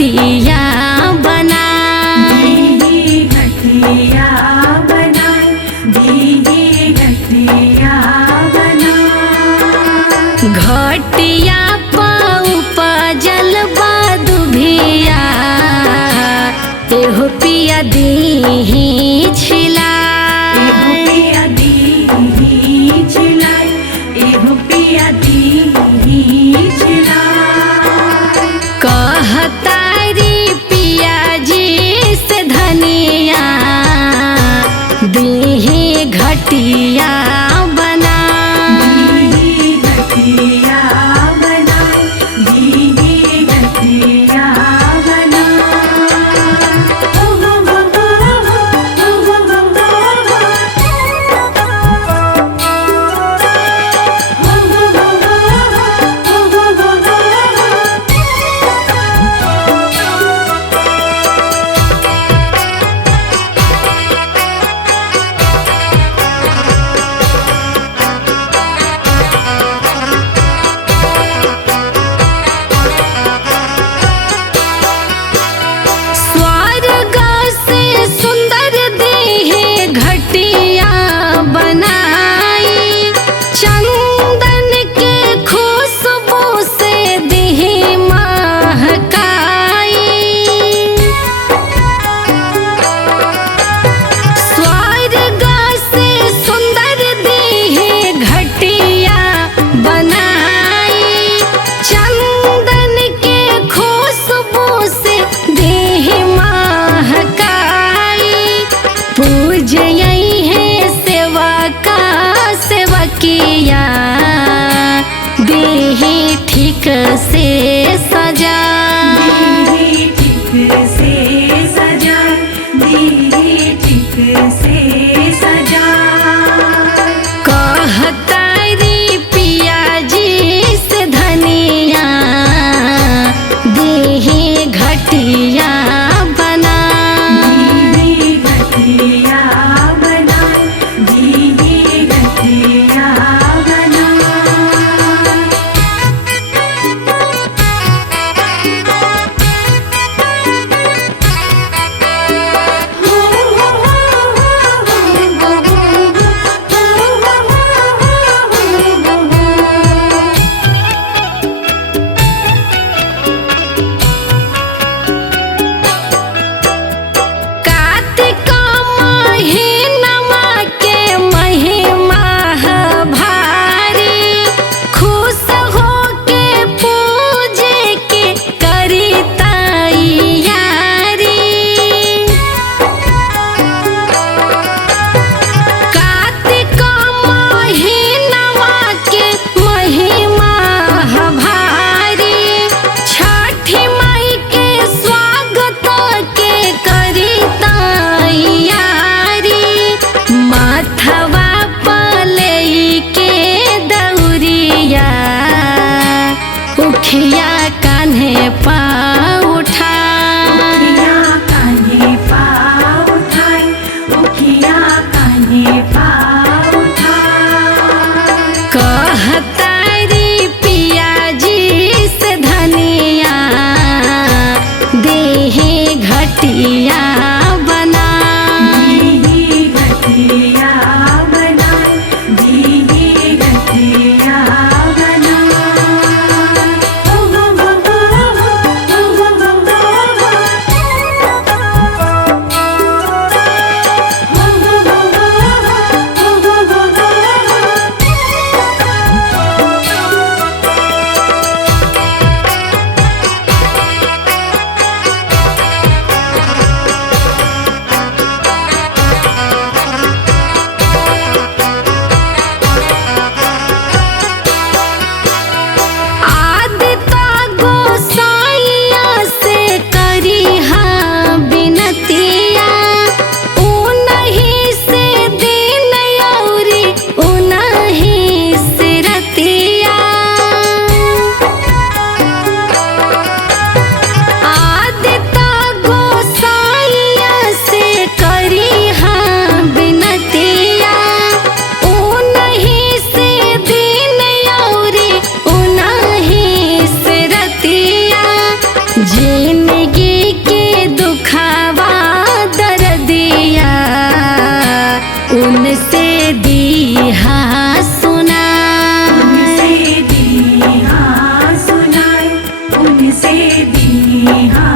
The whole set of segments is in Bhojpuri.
घटिया बनाए, घटिया बनाए, दीदी घटिया बनाए। घटिया उपजल दुभिया, एहो पिया दीही छिलाए, एहो पिया दीही छिलाए, एहो पिया दीही छिलाए। कहतारी पिया जी से धनिया, दीही घटिया बनाए, घटिया बनाए, दीदी घटिया स्वर्ग से सुंदर देहे घटिया बनाई, चंदन के खुशबू से देहे महकाई। स्वर्ग से सुंदर देहे घटिया बनाई, चंदन के खुशबू से देह महकाई। पूजयई है सेवा का सेवकिया, देह ठीक से सजा, दीदी ठीक से सजाए, दीदी ठीक से सजाए। कहतारी पिया जी से धनिया, देही घटिया बनाए, दीदी घटिया बनाए, दीदी घटिया बनाए। जिंदगी के दुखावा दर्दिया उनसे दीहा सुना, उनसे दीहा सुनाए, उनसे दीहा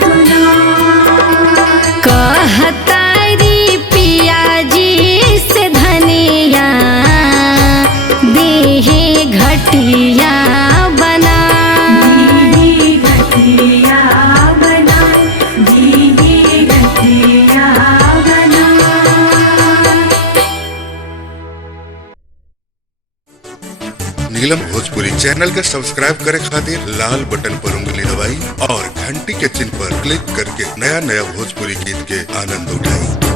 सुनाए। कहतारी पिया जी से धनिया देहे घटिया बना, दीही घटिया बनाए, दीही घटिया बनाए। नीलम भोजपुरी चैनल के सब्सक्राइब करे खातिर लाल बटन पर उंगली दबाई और घंटी के चिन्ह पर क्लिक करके नया नया भोजपुरी गीत के आनंद उठाई।